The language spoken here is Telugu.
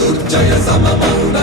దుర్జయ సమమౌనని